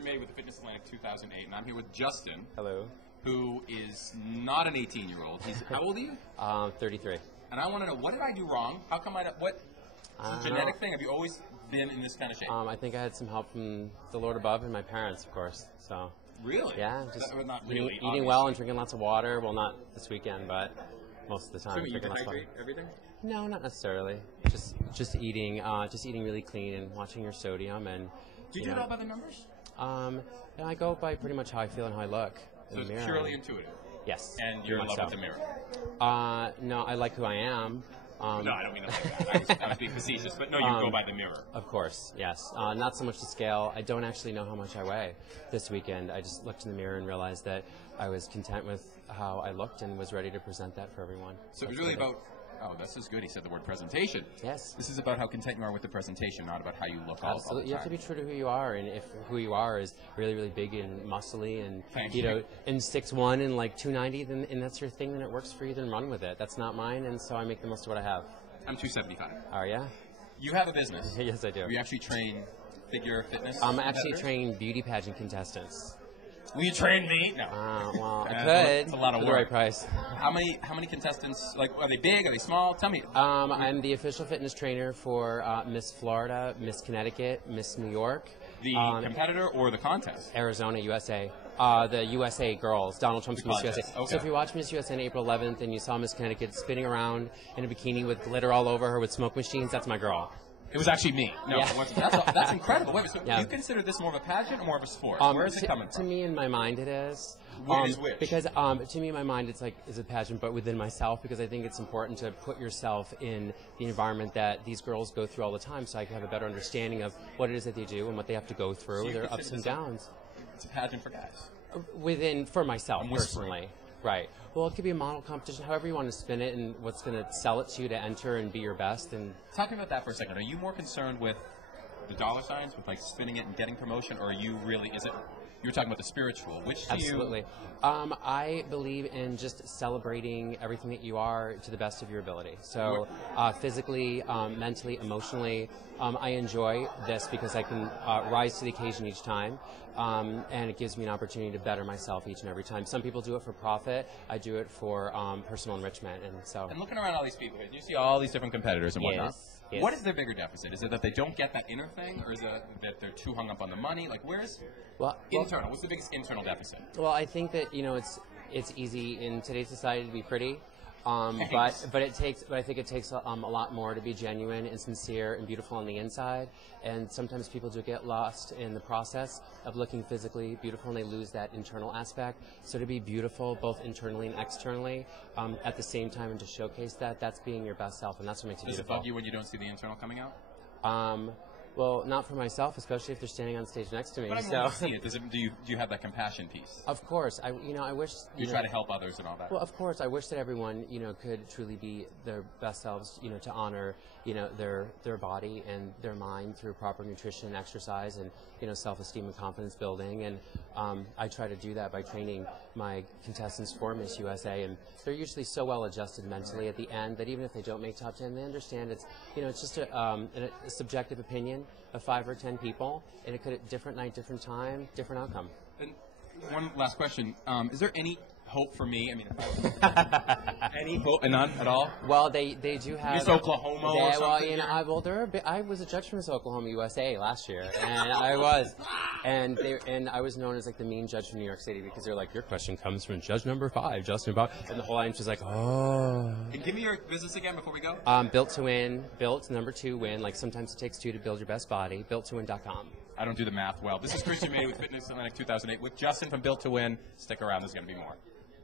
Made with the Fitness Atlantic 2008, and I'm here with Justin. Hello. Who is not an 18-year-old. He's how old are you? 33. And I want to know, what did I do wrong? How come what genetic thing? Have you always been in this kind of shape? I think I had some help from the Lord above and my parents, of course. So. Really? Yeah, just not really, eating well and drinking lots of water. Well, not this weekend, but most of the time. So you dehydrate everything? No, not necessarily. Just eating really clean and watching your sodium and. Do you do it all by the numbers? And I go by pretty much how I feel and how I look in the mirror. So it's purely intuitive? Yes. And you're in love with the mirror? No, I like who I am. No, I don't mean that like that. I was being facetious, but no, you go by the mirror. Of course, yes. Not so much the scale. I don't actually know how much I weigh this weekend. I just looked in the mirror and realized that I was content with how I looked and was ready to present that for everyone. So it was really about... Oh, this is good. He said the word presentation. Yes. This is about how content you are with the presentation, not about how you look. Absolutely. You have to be true to who you are, and if who you are is really, really big and muscly and, and 6'1" and like 290, then and that's your thing, then it works for you, then run with it. That's not mine, and so I make the most of what I have. I'm 275. Oh, yeah? You have a business. Yes, I do. You actually train figure fitness? I'm actually training beauty pageant contestants. Will you train me? No. Well, I could. It's a lot of work. For the right price. How many contestants? Like, are they big? Are they small? Tell me. I'm the official fitness trainer for Miss Florida, Miss Connecticut, Miss New York. The competitor or the contest? Arizona, USA. The USA girls, Donald Trump's Miss USA. Okay. So if you watch Miss USA on April 11th and you saw Miss Connecticut spinning around in a bikini with glitter all over her with smoke machines, that's my girl. It was actually me. No, yeah. It wasn't. That's incredible. Wait, so you consider this more of a pageant or more of a sport? Where is it coming from? To me, in my mind, it is. Which is which? Because to me, in my mind, it's a pageant, but within myself, because I think it's important to put yourself in the environment that these girls go through all the time, so I can have a better understanding of what it is that they do and what they have to go through, so their ups and downs. It's a pageant for guys. For myself, personally. Right. Well, it could be a model competition, however you want to spin it, and what's going to sell it to you to enter and be your best. And talking about that for a second, are you more concerned with the dollar signs, with like spinning it and getting promotion, or are you really? You're talking about the spiritual? Which do Absolutely. I believe in just celebrating everything that you are to the best of your ability. So physically, mentally, emotionally, I enjoy this because I can rise to the occasion each time, and it gives me an opportunity to better myself each and every time. Some people do it for profit. I do it for personal enrichment, and so. And looking around all these people here, you see all these different competitors and whatnot. Yes. What is their bigger deficit? Is it that they don't get that inner thing, or is it that they're too hung up on the money? Like, internal? What's the biggest internal deficit? Well, I think that it's easy in today's society to be pretty, but I think it takes a lot more to be genuine and sincere and beautiful on the inside. And sometimes people do get lost in the process of looking physically beautiful, and they lose that internal aspect. So to be beautiful both internally and externally at the same time, and to showcase that's being your best self, and that's what makes it beautiful. Does it bug you when you don't see the internal coming out? Well, not for myself, especially if they're standing on stage next to me. But I mean, when you see it, do you have that compassion piece? Of course, I wish you try to help others and all that. Well, of course, I wish that everyone could truly be their best selves. To honor their body and their mind through proper nutrition and exercise and self-esteem and confidence building. And I try to do that by training my contestants for Miss USA, and they're usually so well adjusted mentally at the end that even if they don't make top 10, they understand it's just a subjective opinion of 5 or 10 people, and it could at different night, different time, different outcome. And one last question: is there any hope for me? I mean, any hope? None at all. Well, they do have Miss Oklahoma. Or something I was a judge for Miss Oklahoma USA last year, and I was, and I was known as like the mean judge from New York City because they're like, your question comes from judge number 5, Justin Bob, and the whole audience was like, oh. And give me your business again before we go. Built to win, built number 2 win. Like sometimes it takes 2 to build your best body. BuiltToWin.com. I don't do the math well. This is Christian May with Fitness Atlantic 2008 with Justin from Built to Win. Stick around. There's going to be more.